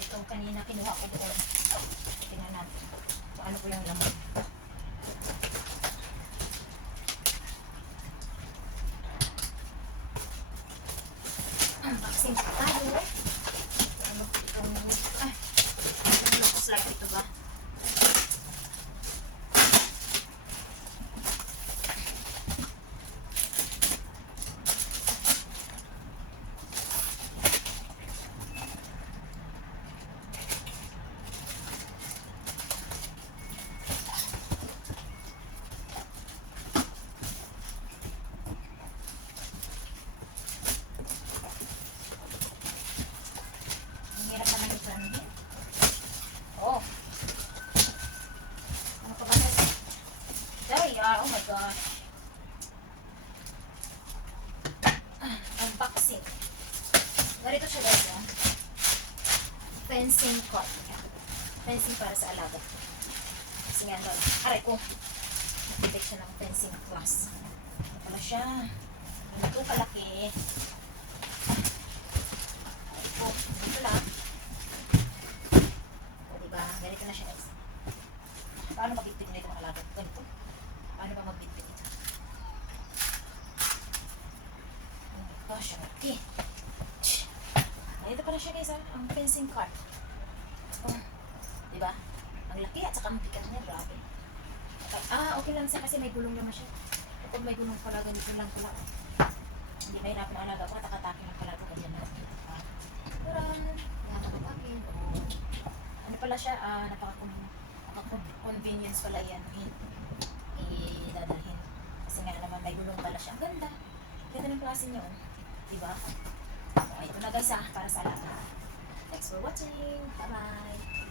itong kanina kinuha ko doon. Tingnan natin. Paano po yung laman. Unboxing pa tayo. Ano itong, looks like ito ba? Oh my gosh. Unboxing. Ganito siya guys. Fencing cut. Fencing para sa alaga. Kasi nga doon. Aray ko. Nakipit siya ng fencing class. Ito pala siya. Ito kalaki. Aray ko. Ito lang. O diba? Ganito na siya guys. Paano mabigtig na itong alaga? Ganito. Paano ba magbitbit ito? Oh my gosh, okay. Ito pala siya guys, ang fencing cart. Oh, diba? Ang laki at saka ang bigat niya, grabe. Okay lang siya kasi may gulong naman siya. Kapag may gulong pala, ganito lang pala. Hindi mahirap na alaga ko, natakatake lang pala ito. Ganyan na. Nakakatakin. Ano pala siya, napaka-convenience pala yan. Dadalhin. Kasi nga naman may gulong pala siya. Ang ganda. Ganda ng klase niyo. Diba? Okay, ito na guys para sa lahat. Thanks for watching. Bye-bye.